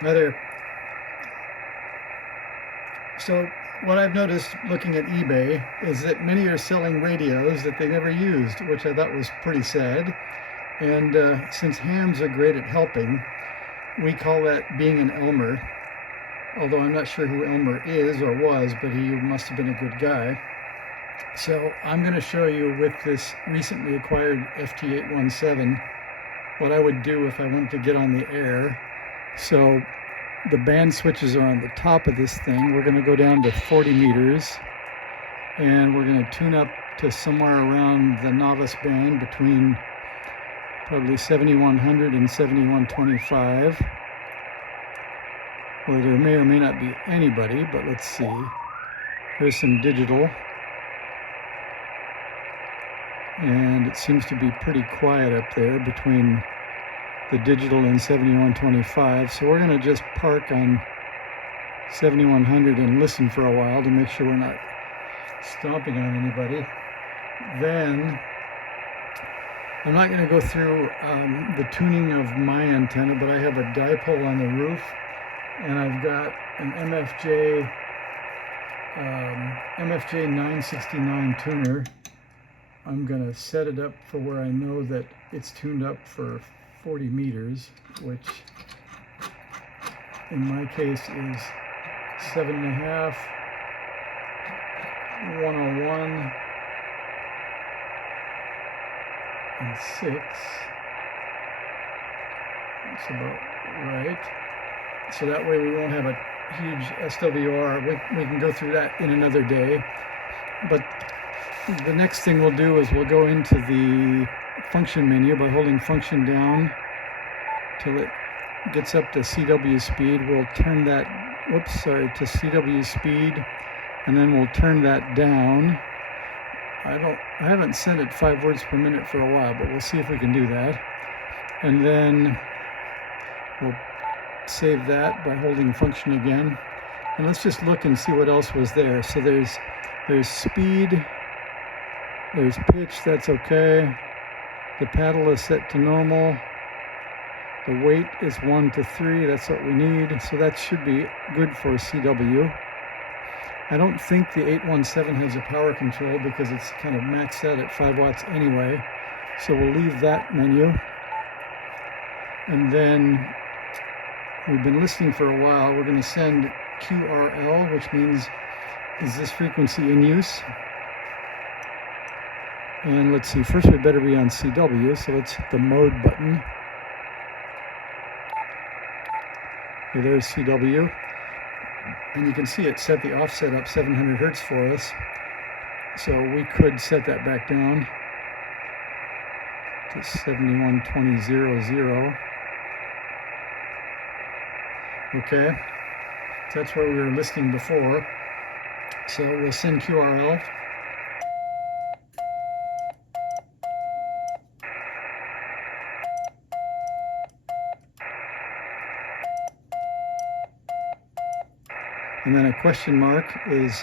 Hi there. So what I've noticed looking at eBay is that many are selling radios that they never used, which I thought was pretty sad. And since hams are great at helping, we call that being an Elmer. Although I'm not sure who Elmer is or was, but he must have been a good guy. So I'm going to show you with this recently acquired FT817 what I would do if I wanted to get on the air. So the band switches are on the top of this thing. We're going to go down to 40 meters and we're going to tune up to somewhere around the novice band between probably 7100 and 7125, where there may or may not be anybody, but let's see. Here's some digital, and it seems to be pretty quiet up there between the digital and 7125. So we're going to just park on 7100 and listen for a while to make sure we're not stomping on anybody. Then I'm not going to go through the tuning of my antenna, but I have a dipole on the roof, and I've got an MFJ 969 tuner. I'm going to set it up for where I know that it's tuned up for 40 meters, which in my case is 7.5, 101, and 6. That's about right. So that way we won't have a huge SWR. We can go through that in another day. But the next thing we'll do is we'll go into the function menu by holding function down till it gets up to CW speed. We'll turn that, to CW speed, and then we'll turn that down. I haven't set it 5 words per minute for a while, but we'll see if we can do that. And then we'll save that by holding function again. And let's just look and see what else was there. So there's speed, there's pitch, that's okay. The paddle is set to normal. The weight is 1 to 3, that's what we need. So that should be good for CW. I don't think the 817 has a power control because it's kind of maxed out at 5 watts anyway. So we'll leave that menu. And then we've been listening for a while. We're going to send QRL, which means is this frequency in use? And let's see, first we better be on CW, so let's hit the mode button. Okay, there's CW. And you can see it set the offset up 700 hertz for us. So we could set that back down to 7120.00. Okay, so that's where we were listening before. So we'll send QRL. And then a question mark is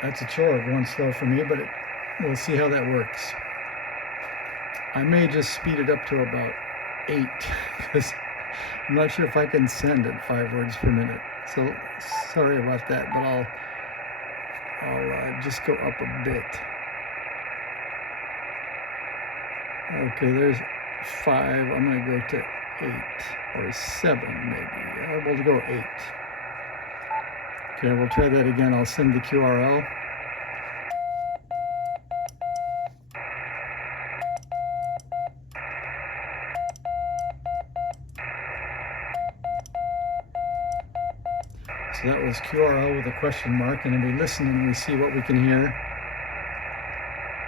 that's a chore going slow for me, but we'll see how that works. I may just speed it up to about 8 because I'm not sure if I can send at 5 words per minute. So sorry about that, but I'll just go up a bit. Okay, there's 5. I'm going to go to 8 or 7 maybe. We'll go 8. Okay, we'll try that again. I'll send the QRL. So that was QRL with a question mark, and then we listen and we see what we can hear.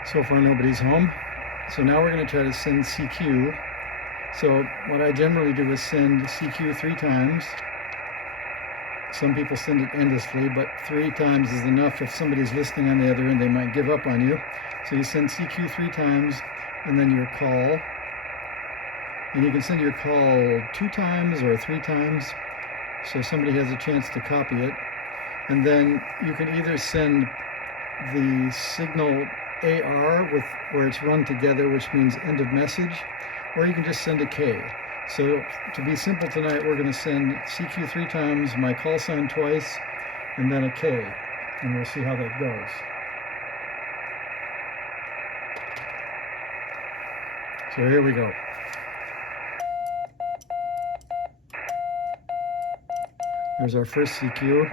So far nobody's home. So now we're going to try to send CQ. So what I generally do is send CQ 3 times. Some people send it endlessly, but 3 times is enough. If somebody's listening on the other end, they might give up on you. So you send CQ 3 times, and then your call. And you can send your call 2 times or 3 times, so somebody has a chance to copy it. And then you can either send the signal AR with where it's run together, which means end of message, or you can just send a K. So to be simple tonight, we're going to send CQ 3 times, my call sign twice, and then a K, and we'll see how that goes. So here we go. There's our first CQ.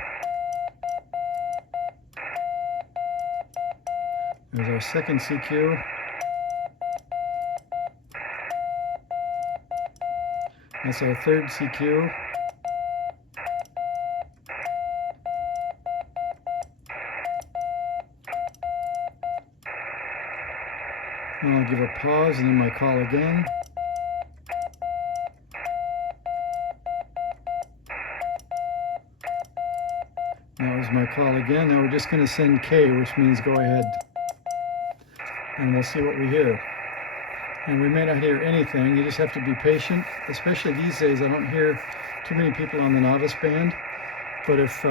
There's our second CQ. That's our third CQ. And I'll give a pause and then my call again. That was my call again. Now we're just going to send K, which means go ahead. And we'll see what we hear. And we may not hear anything. You just have to be patient. Especially these days, I don't hear too many people on the novice band. But if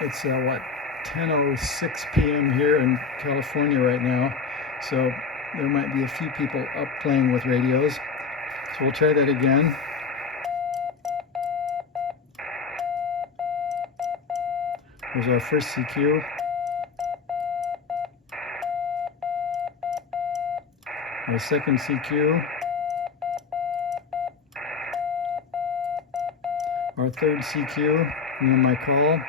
it's, 10:06 p.m. here in California right now. So there might be a few people up playing with radios. So we'll try that again. Here's our first CQ. Our second CQ. Our third CQ. And then my call.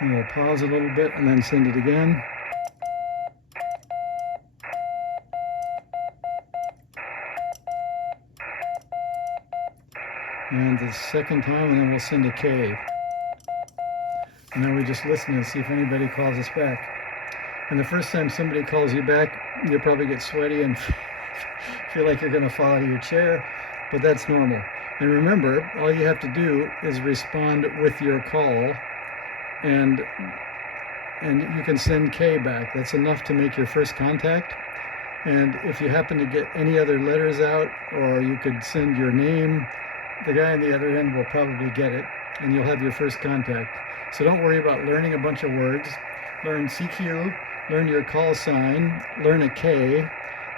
And we'll pause a little bit and then send it again. And the second time, and then we'll send a K. And then we just listen and see if anybody calls us back. And the first time somebody calls you back, you'll probably get sweaty and feel like you're going to fall out of your chair, but that's normal. And remember, all you have to do is respond with your call, and you can send K back. That's enough to make your first contact. And if you happen to get any other letters out, or you could send your name, the guy on the other end will probably get it, and you'll have your first contact. So don't worry about learning a bunch of words. Learn CQ, learn your call sign, learn a K,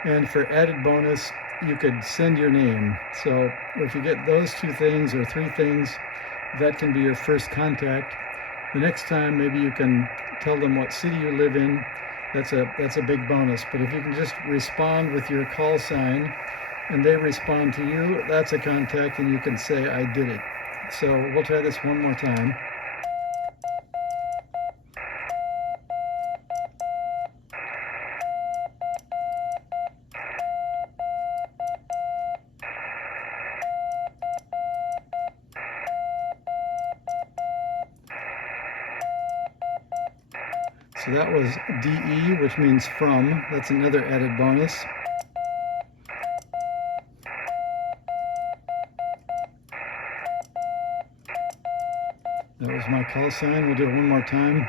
and for added bonus, you could send your name. So if you get those two things or three things, that can be your first contact. The next time, maybe you can tell them what city you live in. That's a big bonus. But if you can just respond with your call sign and they respond to you, that's a contact, and you can say, I did it. So we'll try this one more time. So that was DE, which means from. That's another added bonus. That was my call sign. We'll do it one more time.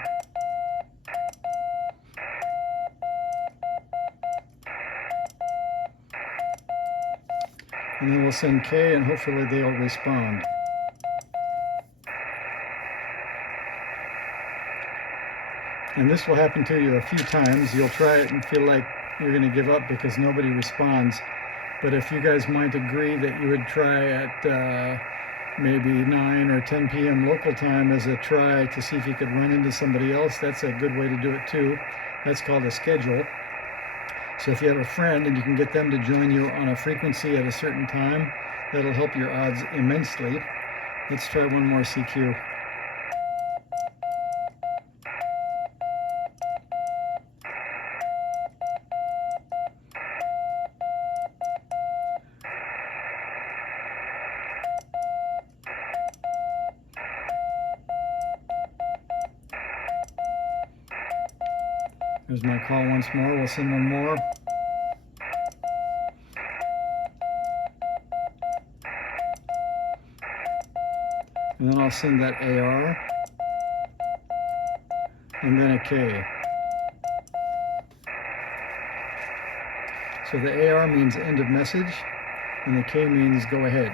And then we'll send K, and hopefully they'll respond. And this will happen to you a few times. You'll try it and feel like you're going to give up because nobody responds. But if you guys might agree that you would try at maybe 9 or 10 p.m. local time as a try to see if you could run into somebody else, that's a good way to do it too. That's called a schedule. So if you have a friend and you can get them to join you on a frequency at a certain time, that'll help your odds immensely. Let's try one more CQ. There's my call once more. We'll send one more. And then I'll send that AR. And then a K. So the AR means end of message, and the K means go ahead.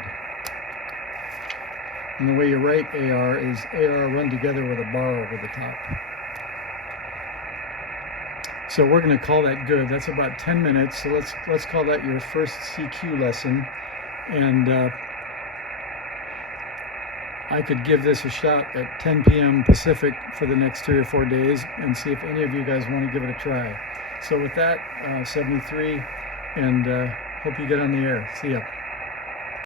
And the way you write AR is AR run together with a bar over the top. So we're going to call that good. That's about 10 minutes. So let's call that your first CQ lesson. And I could give this a shot at 10 p.m. Pacific for the next 3 or 4 days and see if any of you guys want to give it a try. So with that, 73, and hope you get on the air. See ya.